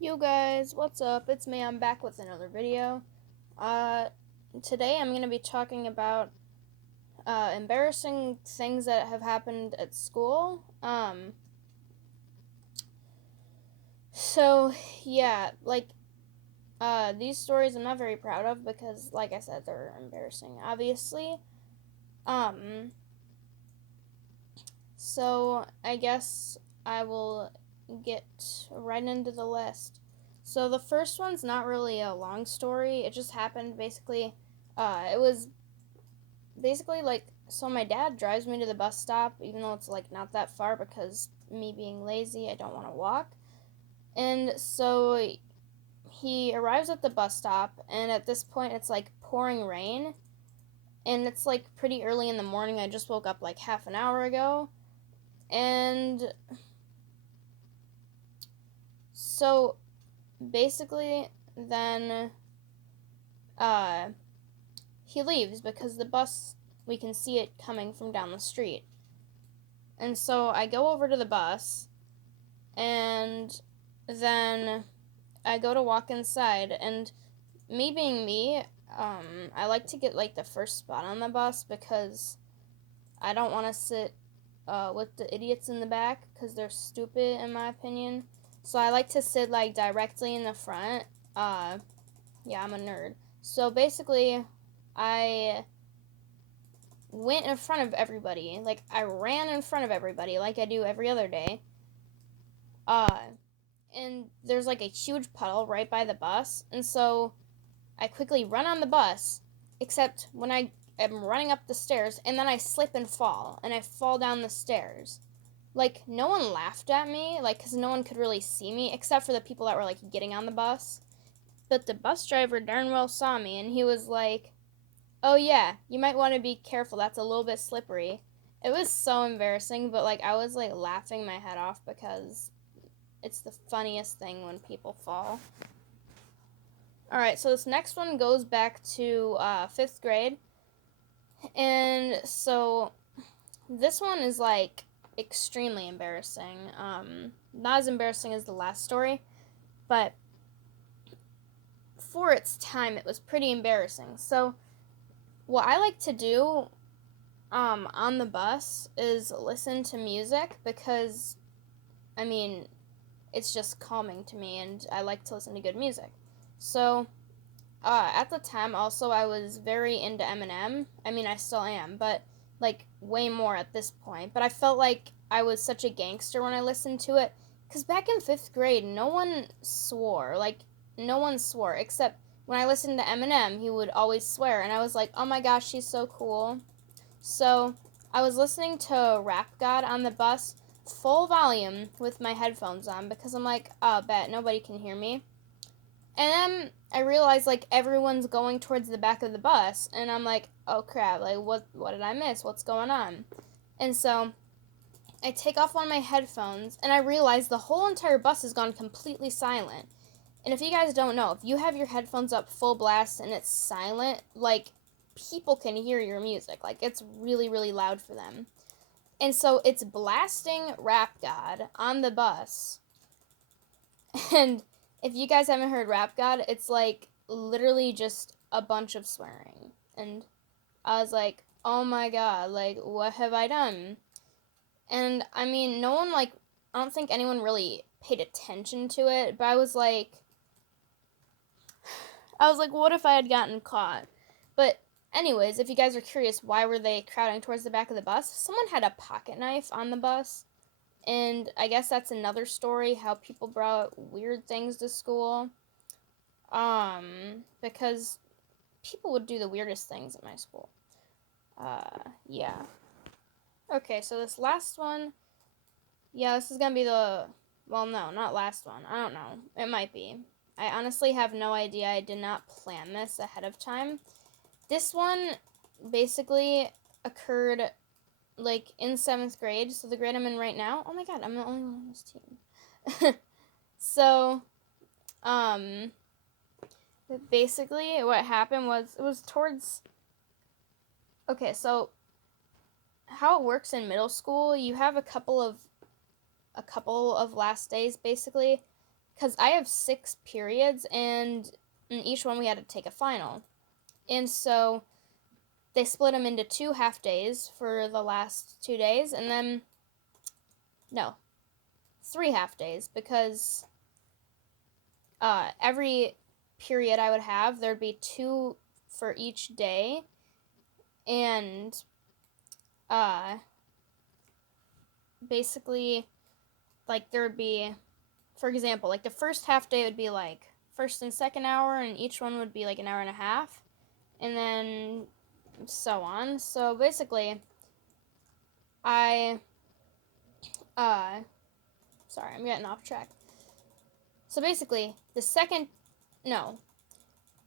Yo guys, what's up? It's me. I'm back with another video. Uh, Today I'm gonna be talking about embarrassing things that have happened at school. So yeah, these stories I'm not very proud of because, like I said, they're embarrassing, obviously. Um, so I guess I will get right into the list. So the first one's not really a long story. It just happened basically. It was basically like so my dad drives me to the bus stop even though it's like not that far because me being lazy, I don't want to walk. And so he arrives at the bus stop and at this point it's like pouring rain and it's like pretty early in the morning. I just woke up like half an hour ago. And so basically then uh he leaves because the bus, we can see it coming from down the street. And so I go over to the bus and then I go to walk inside, and me being me, I like to get like the first spot on the bus because I don't want to sit with the idiots in the back because they're stupid in my opinion. So I like to sit like directly in the front. Uh, yeah, I'm a nerd. So basically, I went in front of everybody. Like I ran in front of everybody like I do every other day. Uh, and there's like a huge puddle right by the bus, and so I quickly run on the bus, except when I am running up the stairs and then I slip and fall, and I fall down the stairs. Like, no one laughed at me, like, because no one could really see me, except for the people that were, like, getting on the bus. But the bus driver darn well saw me, and he was like, oh, yeah, you might want to be careful, that's a little bit slippery. It was so embarrassing, but, like, I was, like, laughing my head off because it's the funniest thing when people fall. Alright, so this next one goes back to fifth grade. And so this one is like extremely embarrassing. Not as embarrassing as the last story, but for its time, it was pretty embarrassing. So, what I like to do on the bus is listen to music because, I mean, it's just calming to me and I like to listen to good music. So, at the time, also, I was very into Eminem. I mean, I still am, but like way more at this point. But I felt like I was such a gangster when I listened to it. Because back in fifth grade, no one swore. Like, no one swore. Except when I listened to Eminem, he would always swear. And I was like, oh my gosh, he's so cool. So I was listening to Rap God on the bus, full volume with my headphones on. Because I'm like, oh, bet nobody can hear me. And then I realized like everyone's going towards the back of the bus, and I'm like, oh crap, like what did I miss? What's going on? And so I take off one of my headphones, and I realize the whole entire bus has gone completely silent. And if you guys don't know, if you have your headphones up full blast and it's silent, like people can hear your music. Like it's really, really loud for them. And so it's blasting Rap God on the bus. And if you guys haven't heard Rap God, it's like literally just a bunch of swearing. And I was like, oh my god, like, what have I done? And I mean, no one, like, I don't think anyone really paid attention to it, but I was like, what if I had gotten caught? But, anyways, if you guys are curious, why were they crowding towards the back of the bus? Someone had a pocket knife on the bus. And I guess that's another story how people brought weird things to school. Because people would do the weirdest things at my school. Yeah. Okay, so this last one, yeah, this is gonna be the, well, no, not last one. I don't know. It might be. I honestly have no idea. I did not plan this ahead of time. This one basically occurred like in seventh grade, so the grade I'm in right now. Oh my god, I'm the only one on this team. So, um, basically what happened was it was towards, okay, so how it works in middle school, you have a couple of last days basically. because I have 6 periods, and in each one we had to take a final. And so they split them into 2 half days for the last 2 days, and then, no, 3 half days, because every period I would have, there'd be 2 for each day, and basically, like, there would be, for example, like the first half day would be like first and second hour, and each one would be like an hour and a half, and then so on. So basically, I, sorry, I'm getting off track. So basically,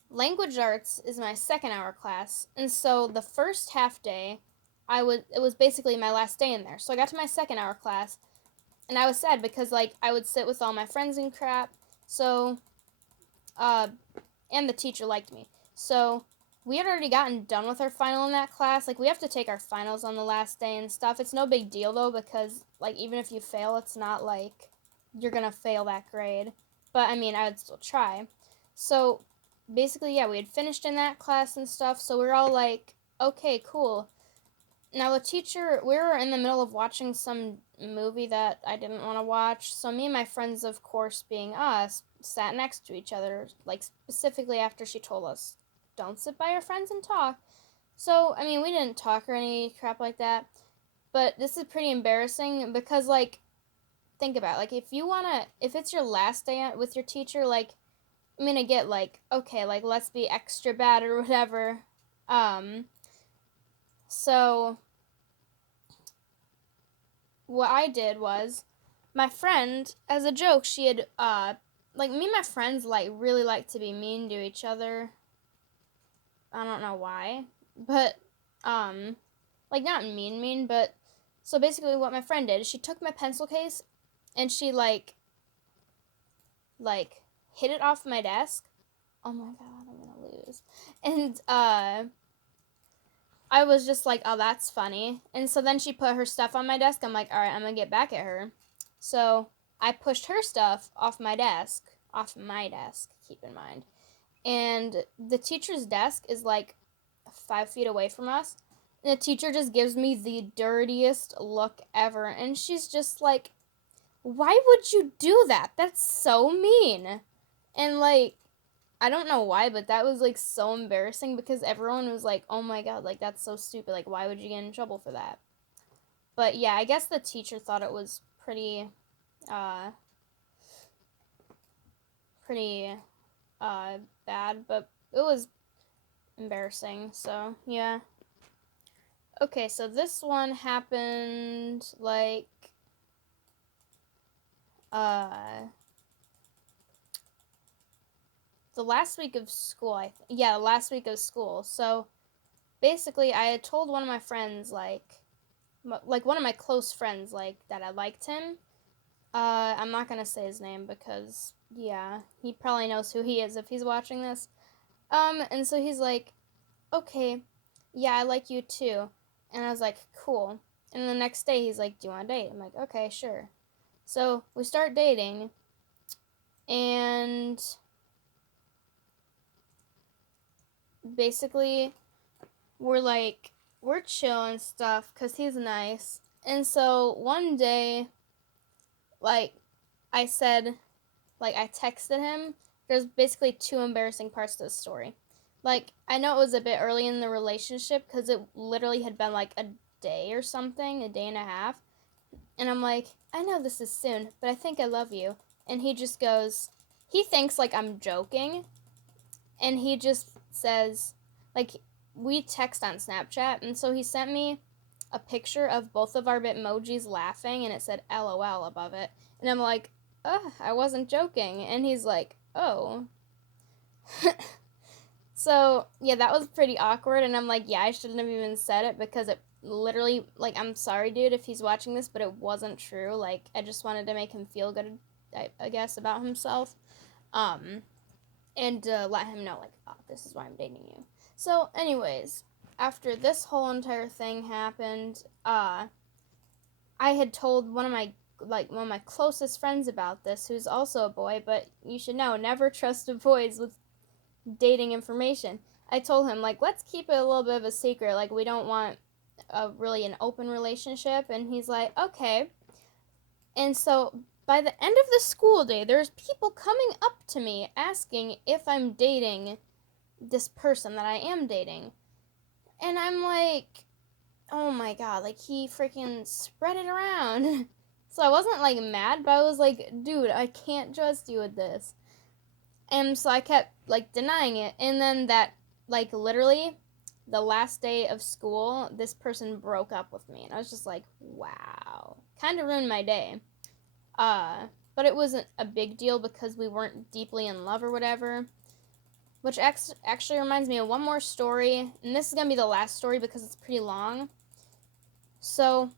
language arts is my second hour class, and so the first half day, it was basically my last day in there. So I got to my second hour class, and I was sad because like I would sit with all my friends and crap. So, and the teacher liked me. So we had already gotten done with our final in that class. Like we have to take our finals on the last day and stuff. It's no big deal though, because like even if you fail, it's not like you're gonna fail that grade. But I mean, I would still try. So basically, yeah, we had finished in that class and stuff. So we're all like, okay, cool. Now the teacher, we were in the middle of watching some movie that I didn't want to watch. So me and my friends, of course, being us, sat next to each other, like specifically after she told us, don't sit by your friends and talk. So, I mean, we didn't talk or any crap like that. But this is pretty embarrassing because, like, think about it. Like, if it's your last day with your teacher, like, I mean, I get, like, okay, like, let's be extra bad or whatever. So, what I did was, my friend, as a joke, she had, like, me and my friends, like, really like to be mean to each other. I don't know why. But, like, not mean, but, so basically what my friend did, she took my pencil case, and she, like, hit it off my desk. Oh my god, I'm gonna lose. And, I was just like, oh, that's funny. And so then she put her stuff on my desk. I'm like, all right, I'm gonna get back at her. So I pushed her stuff off my desk, keep in mind. And the teacher's desk is like 5 feet away from us. And the teacher just gives me the dirtiest look ever. And she's just like, why would you do that? That's so mean. And like, I don't know why, but that was like so embarrassing because everyone was like, oh my god, like that's so stupid. Like, why would you get in trouble for that? But yeah, I guess the teacher thought it was pretty, uh, pretty, bad, but it was embarrassing. So yeah. Okay, so this one happened like, uh, the last week of school. The last week of school. So basically, I had told one of my friends, like one of my close friends, like that I liked him. I'm not gonna say his name because yeah, he probably knows who he is if he's watching this. And so he's like, okay, yeah, I like you too. And I was like, cool. And the next day he's like, do you want to date? I'm like, okay, sure. So we start dating, and basically we're chill and stuff because he's nice. And so one day, like I said, like I texted him. There's basically 2 embarrassing parts to the story. Like I know it was a bit early in the relationship because it literally had been like a day or something, a day and a half. And I'm like, I know this is soon, but I think I love you. And he just goes, he thinks like I'm joking, and he just says, like, we text on Snapchat, and so he sent me a picture of both of our Bitmojis laughing, and it said LOL above it. And I'm like, oh, I wasn't joking. And he's like, oh. So, yeah, that was pretty awkward. And I'm like, yeah, I shouldn't have even said it because it literally, like, I'm sorry, dude, if he's watching this, but it wasn't true. Like, I just wanted to make him feel good, I guess, about himself. Um, and let him know, like, oh, this is why I'm dating you. So, anyways, after this whole entire thing happened, I had told one of my like one of my closest friends about this, who's also a boy, but you should know, never trust boys with dating information. I told him, like, let's keep it a little bit of a secret. Like, we don't want really an open relationship. And he's like, okay. And so by the end of the school day, there's people coming up to me asking if I'm dating this person that I am dating. And I'm like, oh my god, like, he freaking spread it around. So I wasn't, like, mad, but I was like, dude, I can't trust you with this. And so I kept, like, denying it. And then that, like, literally, the last day of school, this person broke up with me. And I was just like, wow. Kind of ruined my day. But it wasn't a big deal because we weren't deeply in love or whatever. Which actually reminds me of one more story. And this is going to be the last story because it's pretty long. So,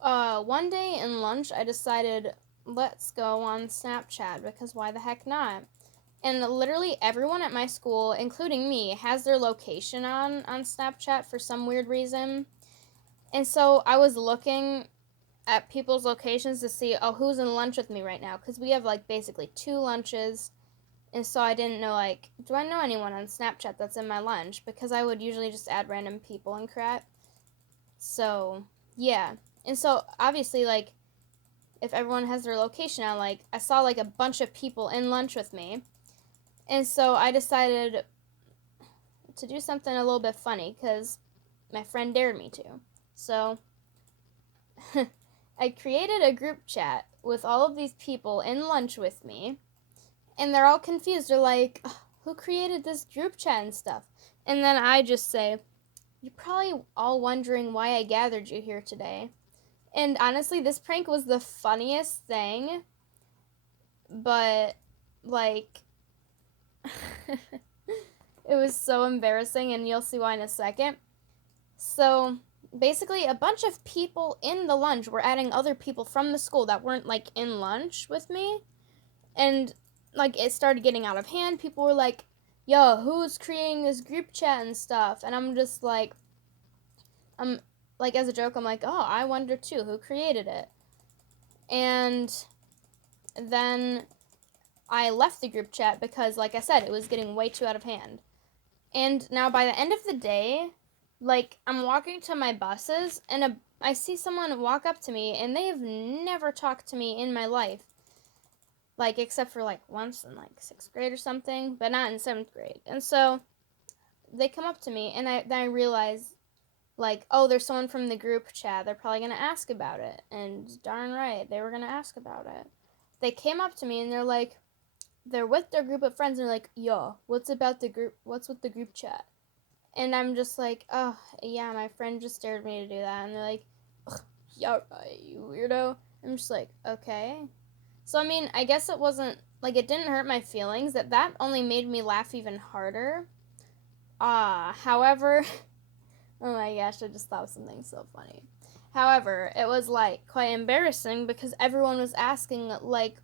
one day in lunch, I decided, let's go on Snapchat because why the heck not? And literally everyone at my school, including me, has their location on Snapchat for some weird reason. And so I was looking at people's locations to see, oh, who's in lunch with me right now? Because we have, like, basically 2 lunches. And so I didn't know, like, do I know anyone on Snapchat that's in my lunch? Because I would usually just add random people and crap. So, yeah. And so, obviously, like, if everyone has their location on, like, I saw, like, a bunch of people in lunch with me. And so I decided to do something a little bit funny because my friend dared me to. So I created a group chat with all of these people in lunch with me, and they're all confused. They're like, who created this group chat and stuff? And then I just say, you're probably all wondering why I gathered you here today. And honestly, this prank was the funniest thing, but, like, it was so embarrassing, and you'll see why in a second. So, basically, a bunch of people in the lunch were adding other people from the school that weren't, like, in lunch with me. And, like, it started getting out of hand. People were like, yo, who's creating this group chat and stuff? And I'm just like, like, as a joke, I'm like, oh, I wonder too, who created it? And then I left the group chat because, like I said, it was getting way too out of hand. And now by the end of the day, like, I'm walking to my buses, and I see someone walk up to me, and they have never talked to me in my life. Like, except for, like, once in, like, 6th grade or something, but not in 7th grade. And so, they come up to me, and then I realize, like, oh, there's someone from the group chat. They're probably going to ask about it. And darn right, they were going to ask about it. They came up to me, and they're like, they're with their group of friends, and they're like, yo, what's with the group chat? And I'm just like, oh, yeah, my friend just dared me to do that. And they're like, yeah, you weirdo. I'm just like, okay. So, I mean, I guess it wasn't, like, it didn't hurt my feelings. That only made me laugh even harder. However, oh my gosh, I just thought of something so funny. However, it was, like, quite embarrassing because everyone was asking, like,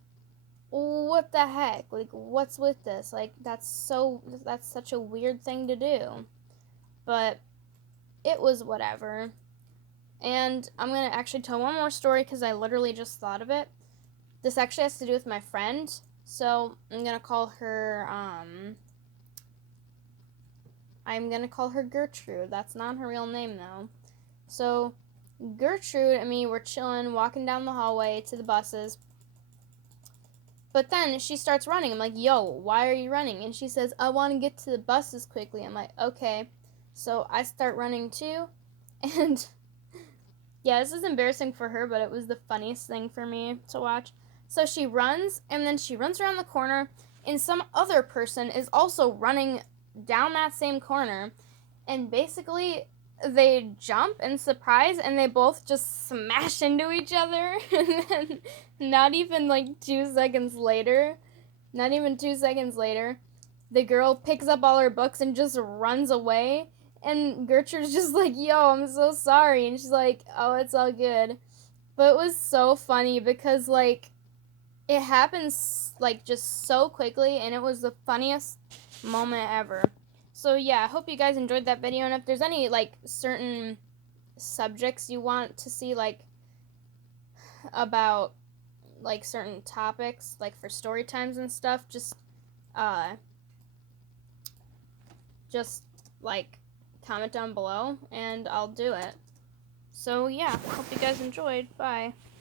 what the heck? Like, what's with this? Like, that's such a weird thing to do. But it was whatever. And I'm going to actually tell one more story because I literally just thought of it. This actually has to do with my friend. So I'm going to call her, Gertrude. That's not her real name, though. So Gertrude and me were chilling, walking down the hallway to the buses. But then she starts running. I'm like, yo, why are you running? And she says, I want to get to the buses quickly. I'm like, okay. So I start running too. And yeah, this is embarrassing for her, but it was the funniest thing for me to watch. So she runs, and then she runs around the corner, and some other person is also running down that same corner. And basically, they jump in surprise, and they both just smash into each other. And then, not even 2 seconds later, the girl picks up all her books and just runs away. And Gertrude's just like, yo, I'm so sorry. And she's like, oh, it's all good. But it was so funny because, like, it happens, like, just so quickly, and it was the funniest moment ever. So, yeah, I hope you guys enjoyed that video, and if there's any, like, certain subjects you want to see, like, about like certain topics, like for story times and stuff, uh just like comment down below and I'll do it. So yeah, hope you guys enjoyed. Bye.